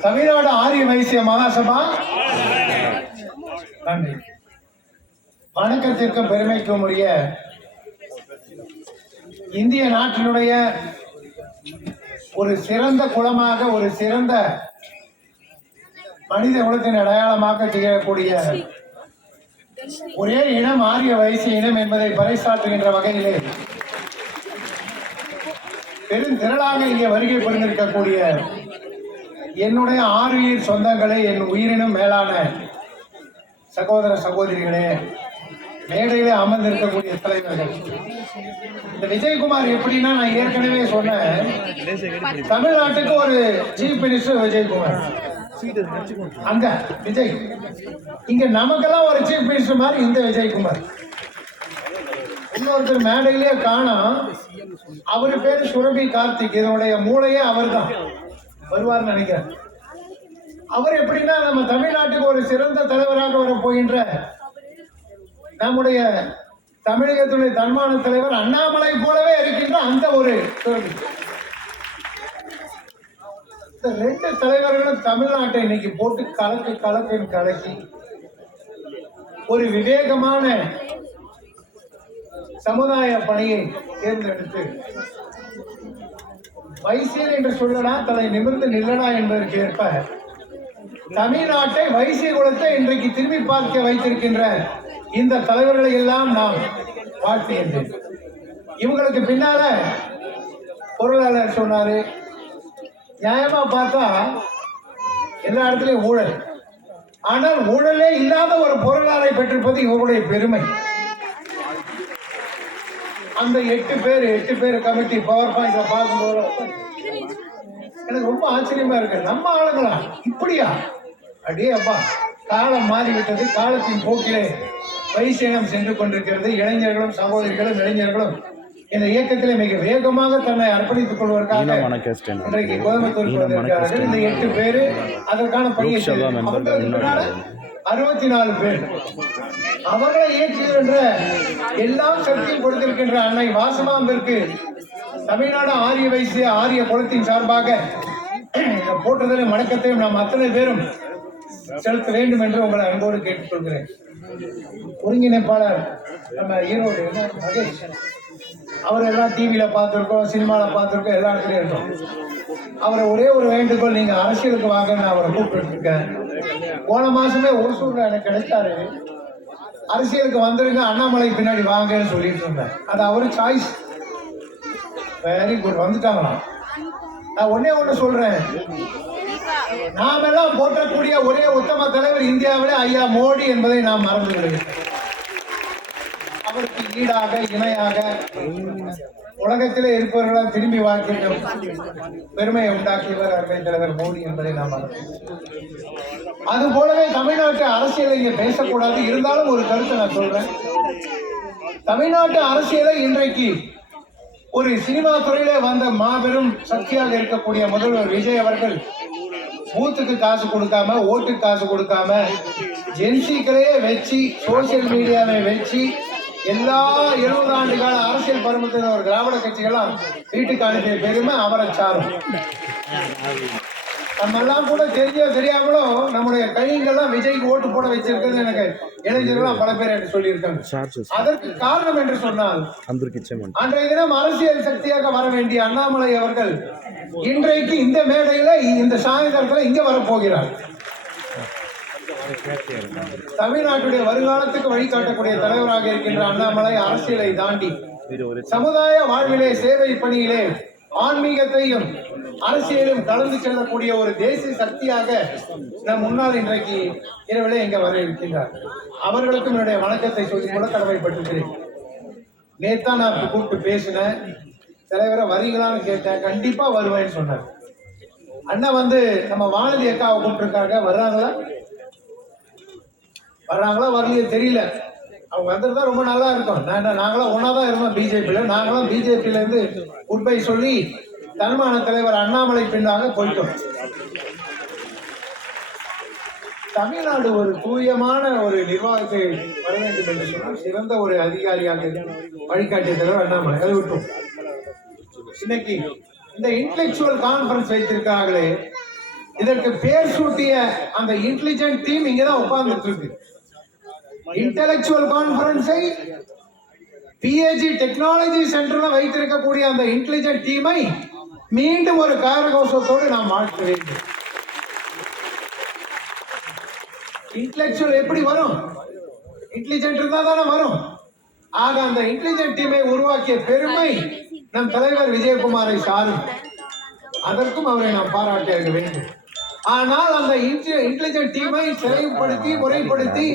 தமிழ்நாடு ஆரிய வைசிய மகாசபா நன்றி. வணக்கத்திற்கும் பெருமைக்கும் உரிய இந்திய நாட்டினுடைய ஒரு சிறந்த குலமாக, ஒரு சிறந்த மனித குலத்தின் அடையாளமாக திகழக்கூடிய ஒரே இனம் ஆரிய வைசிய இனம் என்பதை பறைசாற்றுகின்ற வகையிலே பெருந்திரளாக இங்கே வருகை புரிந்திருக்கக்கூடிய என்னுடைய ஆறுயிர் சொந்தங்களே, என் உயிரினும் மேலான சகோதர சகோதரிகளே, மேடையிலே அமர்ந்திருக்கக்கூடிய தலைவர்கள். இந்த விஜயகுமார் எப்படின்னா, நான் ஏற்கனவே சொன்னேன், தமிழ்நாட்டுக்கு ஒரு சீஃப் மினிஸ்டர் விஜயகுமார், அங்க விஜய், இங்க நமக்கெல்லாம் ஒரு சீஃப் மினிஸ்டர் மாதிரி இந்த விஜயகுமார். இன்னொருத்தர் மேடையிலே காணோம், அவரு பேரு சுரபி கார்த்திக், இதனுடைய மூளையே அவர் தான் வருவார் நினைக்கிறேன். அவர் எப்படின்னா, நம்ம தமிழ்நாட்டுக்கு ஒரு சிறந்த தலைவராக வர போகின்ற நம்முடைய தமிழகத்துடைய தன்மான தலைவர் அண்ணாமலை போலவே இருக்கின்ற அந்த ஒரு சுரபி. இந்த ரெண்டு தலைவர்களும் தமிழ்நாட்டை இன்னைக்கு போட்டு கலக்கி ஒரு விவேகமான சமுதாய பணியை தேர்ந்தெடுத்து, வைசியர் என்று சொல்லடா தலை நிமிர்ந்து நில்லடா என்பதற்கு ஏற்ப தமிழ்நாட்டை, வைசிய குலத்தை இன்றைக்கு திரும்பி பார்க்க வைத்திருக்கின்ற இந்த தலைவர்களை எல்லாம் நாம் வாழ்த்துகின்றேன். இவங்களுக்கு பின்னால பொருளாளர் சொன்னாரு, நியாயமா பார்த்தா எல்லா இடத்துலயும் ஊழல், ஆனால் ஊழலே இல்லாத ஒரு பொருளாளரை பெற்றிருப்பது இவருடைய பெருமை. அந்த 8 பேர் கமிட்டி பவர் பாயிண்ட்ல பார்க்கும்போது எனக்கு ரொம்ப ஆச்சரியமா இருக்கு. நம்ம ஆளுங்களா இப்படியா? அப்படியே அப்பா, காலம் மாறிவிட்டது, காலத்தின் போக்கிலே வைசியம் சென்று கொண்டிருக்கிறது. இளைஞர்களும் சகோதரிகளும் இளைஞர்களும் இந்த இயக்கத்திலே மிக வேகமாக தன்னை அர்ப்பணித்துக் கொள்வதற்காக இன்றைக்கு கோயம்புத்தூருக்கு வந்திருக்கிறார்கள். இந்த 8 பேர் அதற்கான பணியை 64 பேர் அவர்களை இயக்குகின்ற எல்லாம் சக்தியும் கொடுத்திருக்கின்ற அன்னை வாசமாம்பிற்கு தமிழ்நாடு ஆரிய வைசிய ஆரிய குலத்தின் சார்பாக போற்றுதலும் வணக்கத்தையும் நாம் அத்தனை பேரும் செலுத்த வேண்டும் என்று உங்களை அன்போடு கேட்டுக்கொள்கிறேன். ஒருங்கிணைப்பாளர் நம்ம ஈரோடு மகேஷ், அவர் எல்லாம் டிவியில பார்த்துருக்கோம், சினிமாவில் பார்த்துருக்கோம், எல்லா இடத்துலையும் இருக்கோம். அவரை ஒரே ஒரு வேண்டுகோள், நீங்க அரசியலுக்கு வாங்கன்னு அவரை கூப்பிட்டு இருக்கேன். போன மாசமே ஓசூர்ல எனக்கு கிடைச்சாரு, அரசியலுக்கு வந்துருங்க, அண்ணாமலை பின்னாடி வாங்கன்னு சொல்லிட்டு இருந்தேன். அது அவரு சாய்ஸ். Very good, வந்துட்டாங்களாம். நான் ஒண்ணு சொல்றேன், நாமெல்லாம் போற்றக்கூடிய ஒரே உத்தம தலைவர் இந்தியாவிலே ஐயா மோடி என்பதை நாம் மறந்துவிடுகிறோம். அவருக்கு ஈடாக இணையாக உலகத்திலே இருப்பவர்களால் திரும்பி வாழ்க்கையும் பெருமையை உண்டாக்கியவர் அருமை தலைவர் மோடி என்பதை நாம் அது போலவே தமிழ்நாட்டு அரசியலை இங்கே பேசக்கூடாது. இருந்தாலும் ஒரு கருத்தை நான் சொல்றேன். தமிழ்நாட்டு அரசியலை இன்றைக்கு ஒரு சினிமா துறையிலே வந்த மாபெரும் சக்தியாக இருக்கக்கூடிய முதல்வர் விஜய் அவர்கள் பூத்துக்கு காசு கொடுக்காம, ஓட்டுக்கு காசு கொடுக்காம, ஜென்சிக்களையே வச்சு, சோசியல் மீடியாவை வச்சு எல்லா 70 ஆண்டு கால அரசியல் பருவத்தில் ஒரு திராவிட கட்சிகளாம் வீட்டுக்கு அனுப்பிய பெருமை அவரை சாரும். நம்ம எல்லாம் கூட தெரிஞ்சோ தெரியாமலோ நம்முடைய கைங்கெல்லாம் விஜய்க்கு ஓட்டு போட வச்சிருக்கிறது எனக்கு இளைஞர்களாம் பல பேர் என்று சொல்லியிருக்காங்க. அதற்கு காரணம் என்று சொன்னால், அன்றைய தினம் அரசியல் சக்தியாக வர வேண்டிய அண்ணாமலை அவர்கள் இன்றைக்கு இந்த மேடையில, இந்த சாயந்தரத்தில் இங்க வரப்போகிறார். தமிழ்நாட்டுடைய வருங்காலத்துக்கு வழிகாட்டக்கூடிய தலைவராக இருக்கின்ற அண்ணாமலை அரசியலை தாண்டி சமுதாய வாழ்விலே, சேவை பணியிலே, ஆன்மீகத்தையும் அரசியலும் கலந்து செல்லக்கூடிய ஒரு தேசிய சக்தியாக நம் முன்னால் இன்றைக்கு இரவிலே இங்க வர இருக்கின்றார். அவர்களுக்கும் என்னுடைய வணக்கத்தை சொல்லிக் கொள்ள கடமைப்பட்டிருக்கிறேன். நேத்தான் நான் கூப்பிட்டு பேசினேன், தலைவரை வரீங்களான்னு கேட்டேன். கண்டிப்பா வருவேன்னு சொன்னார். அண்ணா நம்ம வானதி அக்காவை கூப்பிட்டுருக்காங்க, வர்றாங்களா வரலையே தெரியல. அவங்க வந்திருந்தா ரொம்ப நல்லா இருக்கும். நாங்களாம் ஒன்னாதான் இருந்தோம் பிஜேபியில. நாங்களாம் பிஜேபியில இருந்து உண்மை சொல்லி தன்மான தலைவர் அண்ணாமலை பின்னாக போயிட்டோம். தமிழ்நாடு ஒரு தூயமான ஒரு நிர்வாகத்தை வர வேண்டும் என்று சொன்னால் சிறந்த ஒரு அதிகாரியாக வழிகாட்டிய தலைவர் அண்ணாமலை. அதை விட்டோம். இன்னைக்கு இந்த இன்டெலெக்சுவல் கான்ஃபரன்ஸ் வைத்திருக்காங்களே, இதற்கு பேர் சூட்டிய அந்த இன்டெலிஜென்ட் டீம் இங்கதான் உட்கார்ந்துட்டு இருக்கு. இன்டெலெக்சுவல் கான்ஃபரன்ஸை பிஏஜி டெக்னாலஜி சென்டர்ல வைத்திருக்கக்கூடிய அந்த இன்டெலிஜென்ட் டீமை மீண்டும் ஒரு காரகோஷத்தோடு நாம் மாற்ற வேண்டும். இன்டெலெக்சுவல் எப்படி வரும்? இன்டெலிஜென்ட் இருந்தா தானே வரும். ஆக அந்த இன்டெலிஜென்ட் டீமை உருவாக்கிய பெருமை நம் தலைவர் விஜயகுமாரை சாரும். அதற்கும் அவரை நாம் பாராட்ட வேண்டும். ஆனால் அந்த இன்டெலிஜென்ட் டீமை செயல்படுத்தி முறைப்படுத்தி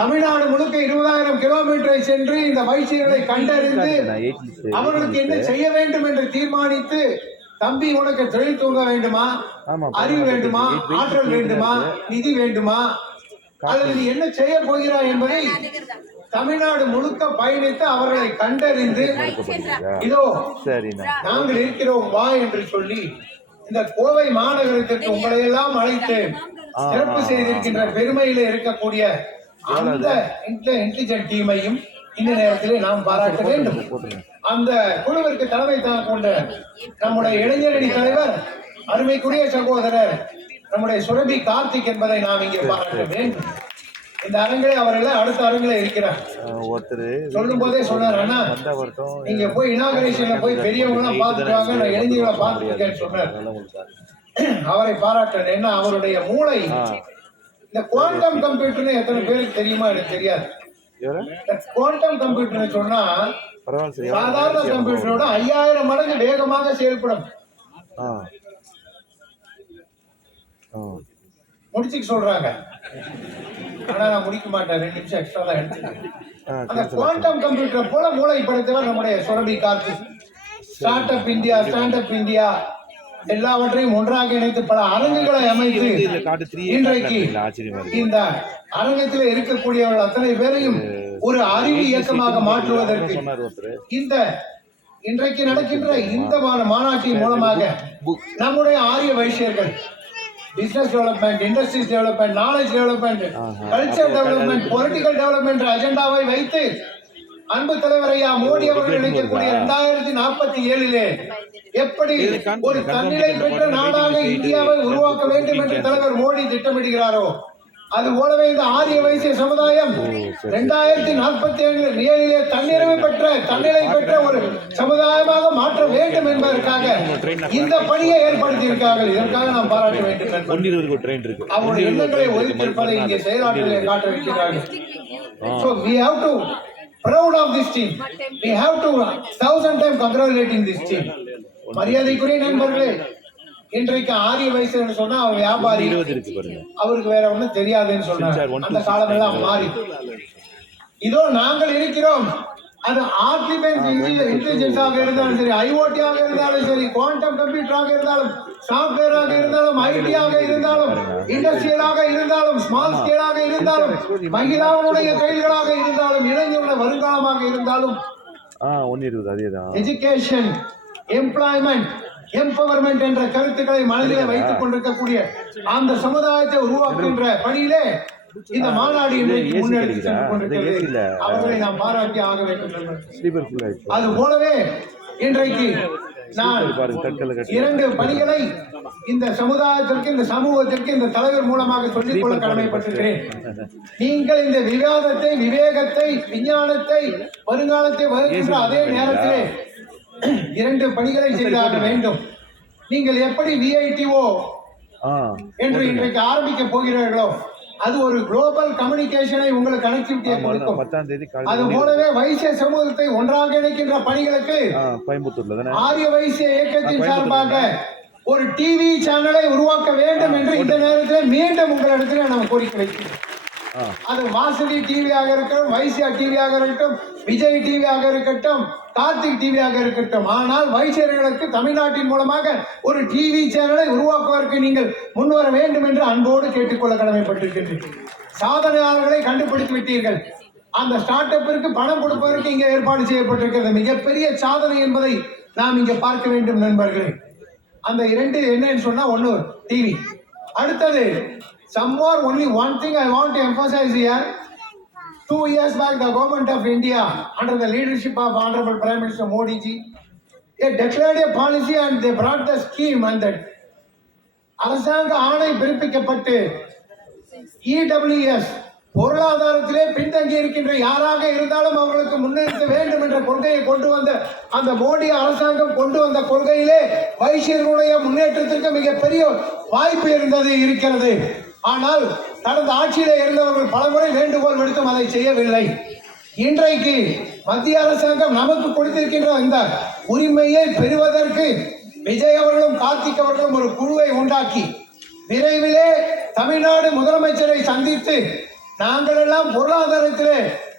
தமிழ்நாடு முழுக்க 20,000 கிலோமீட்டரை சென்று இந்த வைசியர்களை கண்டறிந்து அவர்களுக்கு என்ன செய்ய வேண்டும் என்று தீர்மானித்து, தம்பி உனக்கு தொழில் தூங்க வேண்டுமா, அறிவு வேண்டுமா, ஆற்றல் வேண்டுமா, நிதி வேண்டுமா, அல்லது நீ என்ன செய்ய போகிறாய் என்பதை தமிழ்நாடு முழுக்க பயணித்து அவர்களை கண்டறிந்து இதோ நாங்கள் இருக்கிறோம் வா என்று சொல்லி இந்த கோவை மாநகரத்திற்கு உங்களை எல்லாம் அழைத்து சிறப்பு செய்திருக்கின்ற பெருமையில இருக்கக்கூடிய அந்த இன்டெலிஜென்ட் டீமையும் இந்த நேரத்திலே நாம் பாராட்ட வேண்டும். அந்த குழுவிற்கு தலைமை கொண்ட நம்முடைய இளைஞரணி தலைவர் அருமைக்குரிய சகோதரர் நம்முடைய சுரபி கார்த்திக் என்பதை நாம் இங்கே பாராட்ட வேண்டும். இந்த அரங்கிலே அவர்கள் அடுத்த அரங்கிலே இருக்கிறார். சொல்லும் போதே சொன்னார், அண்ணா நீங்க போய் இனாகரேஷன்ல போய் பெரியவங்க எல்லாம் பார்த்துட்டு வாங்க, நான் இளைஞர்களை பார்த்துருக்கேன்னு சொன்னார். அவரை பாராட்டேன். என்ன அவருடைய மூளை, இந்த குவாண்டம் கம்ப்யூட்டர்னு எத்தனை பேருக்கு தெரியுமா? எனக்கு தெரியாது. குவாண்டம் கம்ப்யூட்டர் சொன்னா சாதாரண கம்ப்யூட்டரோட 5000 மடங்கு வேகமாக செயல்படும். முடிச்சுக்க சொல்றாங்க, ஆனா நான் முடிக்க மாட்டேன், 2 நிமிஷம் எக்ஸ்ட்ரா தான் எடுத்துக்கிறேன். அந்த குவாண்டம் கம்ப்யூட்டர் போல மூளை படைத்தவர் நம்முடைய Surabhi Karthik. Start up India, stand up India எல்லாவற்றையும் ஒன்றாக இணைத்து பல அரங்குகளை அமைத்து இன்றைக்கு இந்த அரங்கத்தில் இருக்கக்கூடியவர்கள் அத்தனை பேரையும் ஒரு அறிவு இயக்கமாக மாற்றுவதற்கு இந்த இன்றைக்கு நடக்கின்ற இந்த மாநாட்டின் மூலமாக நம்முடைய ஆரிய வைசியர்கள் business development, industries development, knowledge development, culture development, political development அஜெண்டாவை வைத்து அன்பு தலைவர் ஐயா மோடி அவர்கள் நினைக்கக்கூடிய 2047 எப்படி ஒரு தன்னிலை பெற்ற நாடாக இந்தியாவை உருவாக்க வேண்டும் என்று தலைவர் மோடி திட்டமிடுகிறாரோ, அது போலவே இந்த ஆரிய வைசிய சமுதாயம் 2047 தன்னிறைவு பெற்ற தன்னிலை பெற்ற ஒரு சமுதாயமாக மாற்ற வேண்டும் என்பதற்காக இந்த பணியை ஏற்படுத்தி இருக்கிறார்கள். இதற்காக நாம் பாராட்ட வேண்டும். அவருடைய எண்ணங்களை ஒதுக்கியிருப்பதை இங்கே செயலாற்றலை காட்ட வைக்கிறார்கள். So we have to proud of this team. We have to 1000 times congratulating this team. மரியாதைக்குரிய நண்பர்களே, இன்றைக்கு ஆரிய வைசியர் சொன்னா அவர் வியாபாரி, அவருக்கு வேற ஒண்ணும் தெரியாதுன்னு சொன்னார். அந்த காலமெல்லாம் மாறி இதோ நாங்கள் இருக்கிறோம். அது ஆர்டிபிஷியல் இன்டெலிஜென்ஸாக இருந்தாலும் சரி, ஐஓடியாக இருந்தாலும் சரி, குவாண்டம் கம்ப்யூட்டராக இருந்தாலும், சாஃப்ட்வேராக இருந்தாலும், ஐடியாக இருந்தாலும், இண்டஸ்ட்ரியலாக இருந்தாலும், ஸ்மால் ஸ்கேலாக இருந்தாலும், மகிழாவுடைய தொழில்களாக இருந்தாலும், இளைஞருடைய வருங்காலமாக இருந்தாலும், எஜுகேஷன், எம்ப்ளாய்மெண்ட், எம்பவர்மெண்ட் என்ற கருத்துக்களை மனதில் வைத்துக் கொண்டிருக்கக்கூடிய அந்த சமுதாயத்தை உருவாக்குகின்ற பணியிலே இந்த மாநாடு இன்றைக்கு முன்னெடுத்து சென்று கொண்டிருக்கிறது. அவர்களை நாம் பாராட்டி ஆக வேண்டும். அது போலவே இன்றைக்கு நான் 2 பணிகளை இந்த சமுதாயத்திற்கு, இந்த சமூகத்திற்கு இந்த தலைவர் மூலமாக சொல்லிக்கொள்ள கடமைப்பட்டிருக்கிறேன். நீங்கள் இந்த விவாதத்தை, விவேகத்தை, விஞ்ஞானத்தை, வருங்காலத்தை வகுக்கின்ற அதே நேரத்திலே 2 பணிகளை செய்தாக வேண்டும். நீங்கள் எப்படி VITO என்று இன்றைக்கு ஆரம்பிக்க போகிறீர்களோ, அது ஒரு குளோபல் கம்யூனிகேஷனை உங்களுக்கு கனெக்டிவிட்டியை கொடுக்கும். அது போலவே வைசிய சமூகத்தை ஒன்றாக இணைக்கின்ற பணிகளுக்கு ஆரிய வைசிய இயக்கத்தின் சார்பாக ஒரு டிவி சேனலை உருவாக்க வேண்டும் என்று இந்த நேரத்தில் மீண்டும் உங்களிடத்தில் நாம் கோரிக்கை வைக்கிறோம். அது வாசதி டிவியாக இருக்கட்டும், வைசியா டிவியாக இருக்கட்டும், விஜய் டிவியாக இருக்கட்டும், கார்த்திக் டிவியாக இருக்கட்டும், ஆனால் வைசியர்களுக்கு தமிழ்நாட்டின் மூலமாக ஒரு டிவி சேனலை உருவாக்குவதற்கு நீங்கள் முன்வர வேண்டும் என்று அன்போடு கேட்டுக்கொள்ள கடமைப்பட்டிருக்கின்றீர்கள். சாதனையாளர்களை கண்டுபிடித்து விட்டீர்கள். அந்த ஸ்டார்ட் அப்பிற்கு பணம் கொடுப்பதற்கு இங்கே ஏற்பாடு செய்யப்பட்டிருக்கிறது. மிகப்பெரிய சாதனை என்பதை நாம் இங்கே பார்க்க வேண்டும் நண்பர்களே. அந்த 2 என்னன்னு சொன்னா, 1 டிவி, அடுத்தது somewhere only one thing I want to emphasize here. 2 years back, the government of India, under the leadership of Honorable Prime Minister Modi ji, they declared a policy and they brought the scheme, and that அரசாங்க ஆணை பிறப்பிக்கப்பட்டு EWS பொருளாதாரத்திலே பின்தங்கி இருக்கின்ற யாராக இருந்தாலும் அவர்களுக்கு முன்னிறுத்த வேண்டும் என்ற கொள்கையை கொண்டு வந்த அந்த மோடி அரசாங்கம் கொண்டு வந்த கொள்கையிலே வைசியர்களுடைய முன்னேற்றத்திற்கு மிகப்பெரிய வாய்ப்பு இருக்கிறது. ஆனால் கடந்த ஆட்சியிலே இருந்தவர்கள் பலமுறை வேண்டுகோள் விடுத்தும் அதை செய்யவில்லை. இன்றைக்கு மத்திய அரசாங்கம் நமக்கு கொடுத்திருக்கின்ற இந்த உரிமையை பெறுவதற்கு விஜய் அவர்களும் கார்த்திக் அவர்களும் ஒரு குழுவை உண்டாக்கி விரைவிலே தமிழ்நாடு முதலமைச்சரை சந்தித்து நாங்கள் எல்லாம் பொருளாதாரத்திலே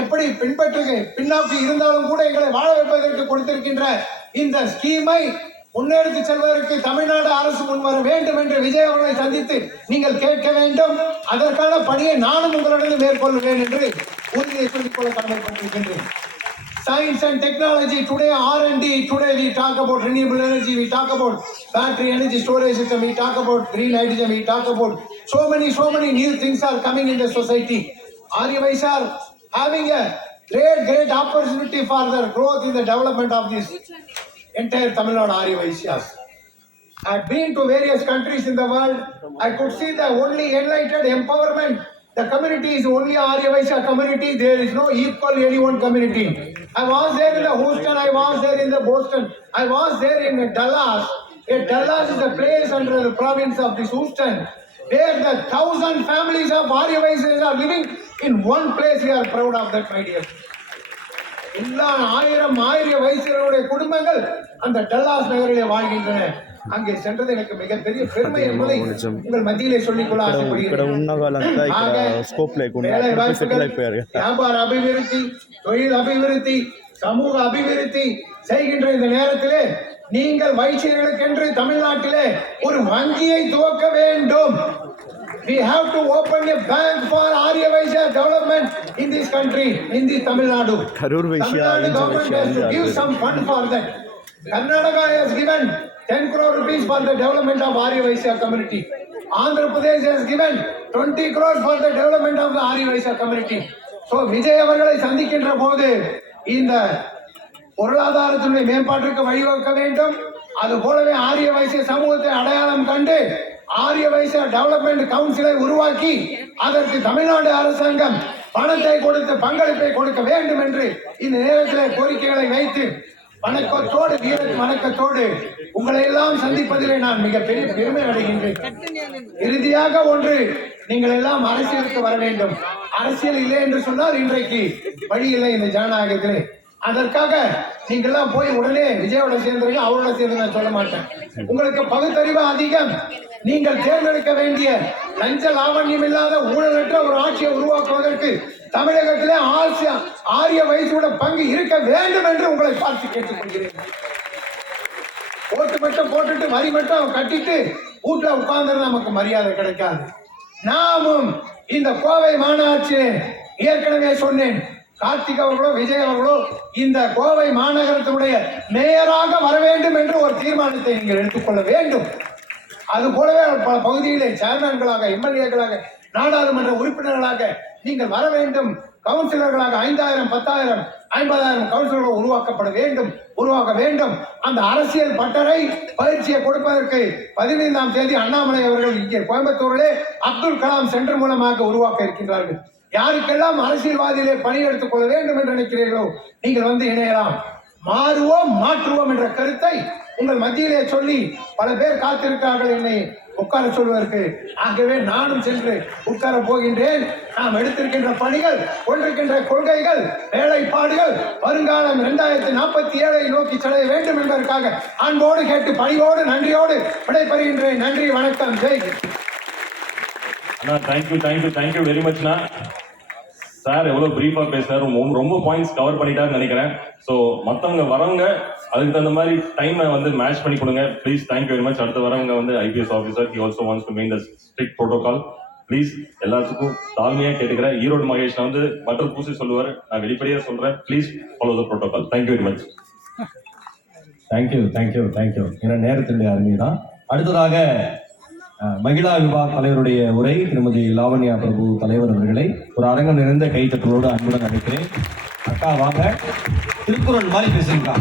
எப்படி பின்னோக்கி இருந்தாலும் கூட எங்களை வாழ வைப்பதற்கு கொடுத்திருக்கின்ற இந்த ஸ்கீமை முன்னெடுத்து செல்வதற்கு தமிழ்நாடு அரசு முன்வர வேண்டும் என்று விஜய் அவர்களை சந்தித்து நீங்கள் கேட்க வேண்டும். அதற்கான பணியை நானும் உங்களிடம் மேற்கொள்வேன் என்று உறுதியை சொல்லிக்கொள்ள கடமைப்பட்டிருக்கின்றேன். Science and technology, today R&D, today we talk about renewable energy, we talk about battery energy storage system, we talk about green hydrogen, we talk about so many new things are coming in the society. Aryavais are having a great opportunity for their growth in the development of this entire Tamil Nadu Aryavaishyas. I have been to various countries in the world. I could see the only enlightened empowerment. The community is only Aryavaisya community. There is no equal anyone community. I was there in the Houston. I was there in the Boston. I was there in Dallas. Dallas is a place under the province of this Houston, where the 1,000 families of Aryavaisas are living in one place. We are proud of that, my dear. எல்லா ஆயிரம் வைசியர்களுடைய குடும்பங்கள் அந்த Dallas நகரிலே வாழ்கின்றன. அங்கே சென்றது எனக்கு மிகப்பெரிய பெருமை என்பதை உங்கள் மத்தியிலே சொல்லிக்கொள்ள ஆசைப்படுகிறேன். வியாபார அபிவிருத்தி, தொழில் அபிவிருத்தி, சமூக அபிவிருத்தி செய்கின்ற இந்த நேரத்திலே நீங்கள் வைசியர்களுக்கென்று தமிழ்நாட்டிலே ஒரு வங்கியை துவக்க வேண்டும். We have to open a bank for Aryavaisya development in this country, in this Tamil Nadu. Tamil Nadu government has to give some fund for that. Karnataka has given 10 crore rupees for the development of Aryavaisya community. Andhra Pradesh has given 20 crores for the development of the Aryavaisya community. So Vijay அவர்களை சந்திக்கின்ற போது இந்த பொருளாதாரத்தினுடைய மேம்பாட்டிற்கு வழிவகுக்க வேண்டும். அது போலவே ஆரியவைசிய சமூகத்தை அடையாளம் கண்டு ஆரியவைசிய டெவலப்மெண்ட் கவுன்சிலை உருவாக்கி அதற்கு தமிழ்நாடு அரசாங்கம் பணத்தை கொடுத்து பங்களிப்பை கொடுக்க வேண்டும் என்று இந்த நேரத்தில் கோரிக்கைகளை வைத்து வணக்கத்தோடு வணக்கத்தோடு உங்களை எல்லாம் சந்திப்பதிலே நான் மிகப்பெரிய பெருமை அடைகின்றேன். இறுதியாக ஒன்று, நீங்கள் எல்லாம் அரசியலுக்கு வர வேண்டும். அரசியல் இல்லை என்று சொன்னால் இன்றைக்கு வழி இல்லை இந்த ஜனநாயகத்திலே. அதற்காக நீங்கள்லாம் போய் உடனே விஜயோட சேர்ந்துருங்க, அவரோட சேர்ந்து நான் சொல்ல மாட்டேன். உங்களுக்கு பகுத்தறிவு அதிகம். நீங்கள் தேர்ந்தெடுக்க வேண்டிய லஞ்ச லாவண்யம் இல்லாத ஊழலற்ற ஒரு ஆட்சியை உருவாக்குவதற்கு தமிழகத்திலே ஆரியவைசியோட பங்கு இருக்க வேண்டும் என்று உங்களை பார்த்து கேட்டுக்கொள்கிறேன். ஓட்டு மட்டும் போட்டுட்டு வரி மட்டும் கட்டிட்டு வீட்டுல உட்கார்ந்து நமக்கு மரியாதை கிடைக்காது. நாமும் இந்த கோவை மாநகராட்சி ஏற்கனவே சொன்னேன், கார்த்திக் அவர்களோ விஜய் அவர்களோ இந்த கோவை மாநகரத்தினுடைய மேயராக வர வேண்டும் என்று ஒரு தீர்மானத்தை நீங்கள் எடுத்துக்கொள்ள வேண்டும். அது போலவே பல பகுதியிலே சேர்மன்களாக, எம்எல்ஏக்களாக, நாடாளுமன்ற உறுப்பினர்களாக நீங்கள் வர வேண்டும். கவுன்சிலர்களாக 5000, 10,000, 50,000 கவுன்சிலர்கள் உருவாக்க வேண்டும். அந்த அரசியல் பட்டறை பயிற்சியை கொடுப்பதற்கு 15ஆம் தேதி அண்ணாமலை அவர்கள் இங்கே கோயம்புத்தூரிலே அப்துல் கலாம் சென்டர் மூலமாக உருவாக்க இருக்கின்றார்கள். யாருக்கெல்லாம் அரசியல்வாதியிலே பணி எடுத்துக் கொள்ள வேண்டும் என்று நினைக்கிறீர்களோ நீங்கள் வந்து இணையலாம். மாற்றுவோம் என்ற கருத்தை உங்கள் மத்தியிலே சொல்லி பல பேர் காத்திருக்கிறார்கள் என்னை உட்கார சொல்வதற்கு. ஆகவே நானும் சென்று உட்கார போகின்றேன். நாம் எடுத்திருக்கின்ற பணிகள், கொண்டிருக்கின்ற கொள்கைகள், வேலைப்பாடுகள் வருங்காலம் 2047 நோக்கி செல்ல வேண்டும் என்பதற்காக அன்போடு கேட்டு பணியோடு நன்றியோடு விடைபெறுகின்றேன். நன்றி, வணக்கம், ஜெய். தேங்க்யூ வெரி மச்ண்ணா. சார் எவ்வளோ ப்ரீஃபாக பேசினார், ரொம்ப பாயிண்ட்ஸ் கவர் பண்ணிட்டாருன்னு நினைக்கிறேன். ஸோ மற்றவங்க வரவங்க அதுக்கு தகுந்த மாதிரி டைமை வந்து மேட்ச் பண்ணி கொடுங்க ப்ளீஸ். Thank you very much. அடுத்து வரவங்க வந்து IPS officer, he also wants to main the strict protocol. Please எல்லாத்துக்கும் தாழ்மையாக கேட்டுக்கிறேன். ஈரோடு மகேஷ் வந்து பட்டர் பூசி சொல்லுவார், நான் வெளிப்படையாக சொல்கிறேன். Please follow the protocol. Thank you very much. Thank you. ஏன்னா நேரத்தினுடைய அருமை தான். அடுத்ததாக மகிழா விபாக தலைவருடைய உரை திருமதி லாவண்யா பிரபு தலைவர் அவர்களை ஒரு அரங்கம் நிறைந்த கைத்தட்டலோடு அன்புடன் அழைக்கிறேன். அக்கா வாங்க, திருக்குறள் மாதிரி பேசுறீங்களா?